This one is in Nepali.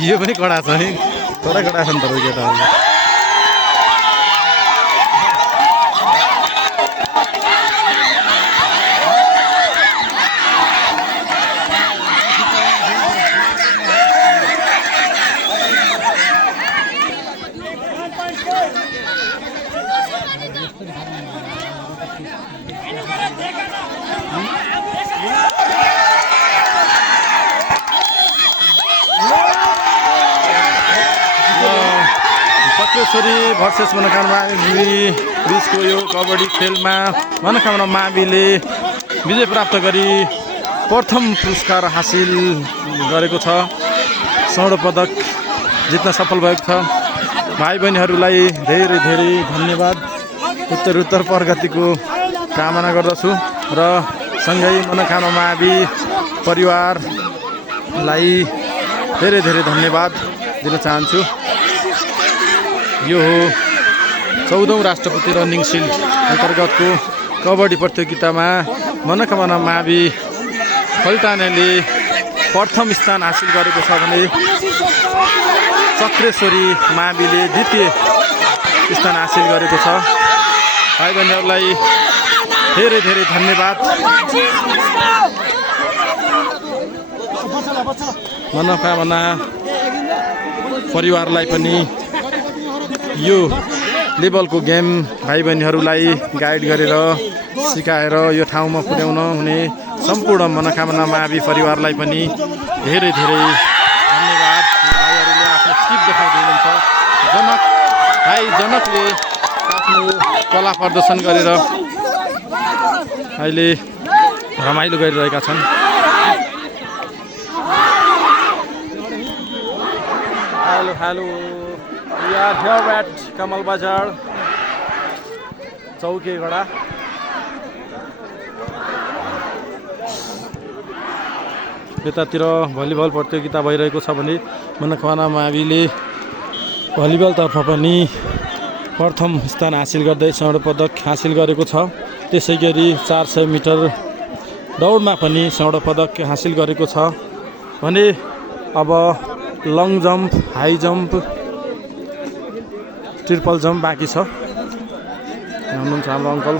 यो पनि कडा छ है कडा कडा छन् तर केटाहरू चक्रेश्वरी भर्सेस मनोकामना बिचको यो कबड्डी खेलमा मनोकामना माविले विजय प्राप्त गरी प्रथम पुरस्कार हासिल गरेको छ स्वर्ण पदक जित्न सफल भएको छ भाइ बहिनीहरूलाई धेरै धेरै धन्यवाद उत्तरोत्तर प्रगतिको कामना गर्दछु र सँगै मनोकामना मावि परिवारलाई धेरै धेरै धन्यवाद दिन चाहन्छु यो हो 14औं राष्ट्रपति रनिङ सिल्ड अन्तर्गतको कबड्डी प्रतियोगितामा मनोकामना मावि फल्टानेले प्रथम स्थान हासिल गरेको छ भने चक्रेश्वरी माविले द्वितीय स्थान हासिल गरेको छ भाइ बहिनीहरूलाई धेरै धेरै धन्यवाद मनोकामना परिवारलाई पनि यो लेभलको गेम भाइ बहिनीहरूलाई गाइड गरेर सिकाएर यो ठाउँमा पुर्याउन हुने सम्पूर्ण मनोकामना मावि परिवारलाई पनि धेरै धेरै धन्यवाद भाइहरूले आफ्नो सिप देखाइदिनुहुन्छ भाइ जनकले आफ्नो कला प्रदर्शन गरेर अहिले रमाइलो गरिरहेका छन् hello hello We are here at Kamal Bazar, चौकेगडा यतातिर भलिबल प्रतियोगिता भइरहेको छ भने मनोकामना माविले भलिबलतर्फ पनि प्रथम स्थान हासिल गर्दै स्वर्ण पदक हासिल गरेको छ त्यसै गरी 400 मिटर दौडमा पनि स्वर्ण पदक हासिल गरेको छ भने अब long jump high jump triple jump बाँकी छ हुनुहुन्छ हाम्रो अङ्कल